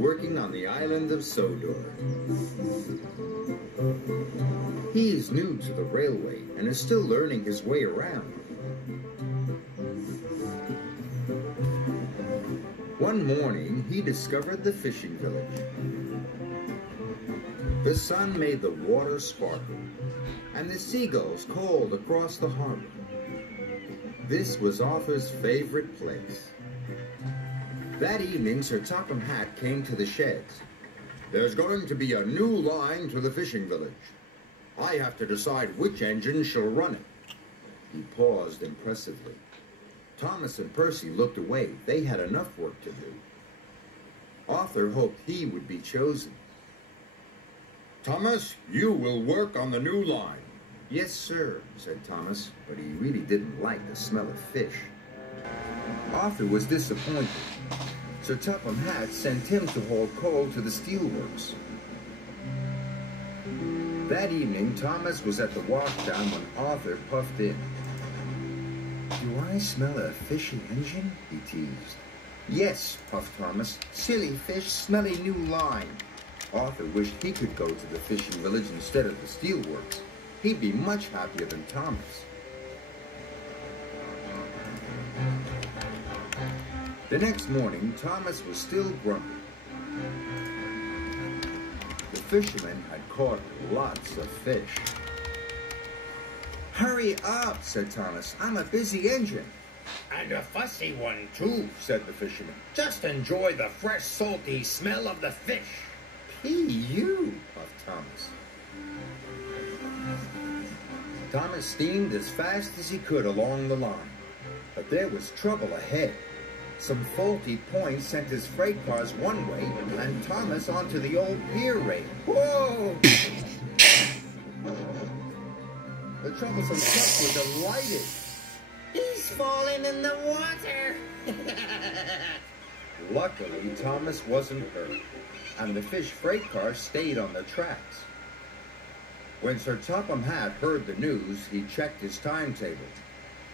working on the island of Sodor. He is new to the railway and is still learning his way around. One morning, he discovered the fishing village. The sun made the water sparkle, and the seagulls called across the harbor. This was Arthur's favorite place. That evening, Sir Topham Hatt came to the sheds. "There's going to be a new line to the fishing village. I have to decide which engine shall run it." He paused impressively. Thomas and Percy looked away. They had enough work to do. Arthur hoped he would be chosen. "Thomas, you will work on the new line." "Yes, sir," said Thomas, but he really didn't like the smell of fish. Arthur was disappointed. Sir Topham Hatt sent him to haul coal to the steelworks. That evening, Thomas was at the washdown when Arthur puffed in. "Do I smell a fishy engine?" he teased. "Yes," puffed Thomas. "Silly fish, smelly new line." Arthur wished he could go to the fishing village instead of the steelworks. He'd be much happier than Thomas. The next morning, Thomas was still grumpy. The fishermen had caught lots of fish. "Hurry up," said Thomas. "I'm a busy engine." "And a fussy one, too," said the fisherman. "Just enjoy the fresh, salty smell of the fish." "P.U.," puffed Thomas. Thomas steamed as fast as he could along the line. But there was trouble ahead. Some faulty points sent his freight cars one way and Thomas onto the old pier rail. Whoa! The troublesome trucks were delighted. "He's falling in the water." Luckily, Thomas wasn't hurt, and the fish freight car stayed on the tracks. When Sir Topham Hatt heard the news, he checked his timetable.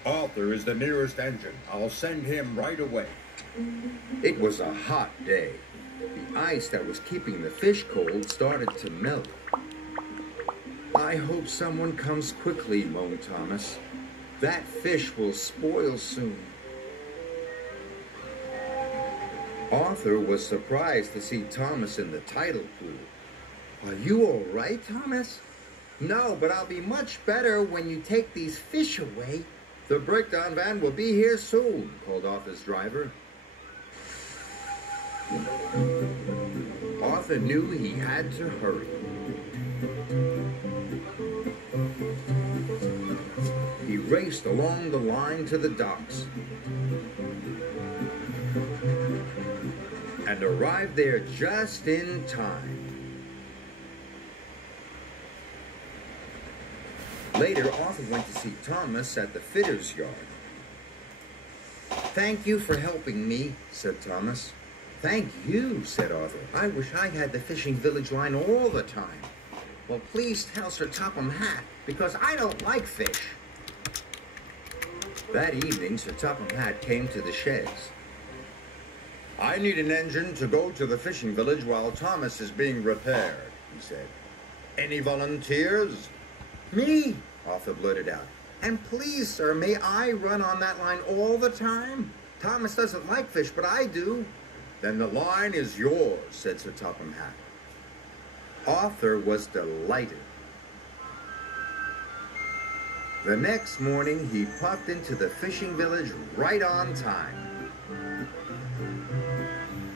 "Arthur is the nearest engine. I'll send him right away." It was a hot day. The ice that was keeping the fish cold started to melt. "I hope someone comes quickly," moaned Thomas. "That fish will spoil soon." Arthur was surprised to see Thomas in the tidal pool. "Are you all right, Thomas?" "No, but I'll be much better when you take these fish away." "The breakdown van will be here soon," called Arthur's driver. Arthur knew he had to hurry. He raced along the line to the docks and arrived there just in time. Later, Arthur went to see Thomas at the fitter's yard. "Thank you for helping me," said Thomas. "Thank you," said Arthur. "I wish I had the fishing village line all the time." "Well, please tell Sir Topham Hatt, because I don't like fish." That evening, Sir Topham Hatt came to the sheds. "I need an engine to go to the fishing village while Thomas is being repaired," he said. "Any volunteers?" "Me," Arthur blurted out. "And please, sir, may I run on that line all the time? Thomas doesn't like fish, but I do." "Then the line is yours," said Sir Topham Hatt. Arthur was delighted. The next morning, he popped into the fishing village right on time.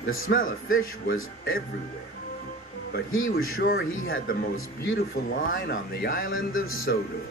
The smell of fish was everywhere, but he was sure he had the most beautiful line on the island of Sodor.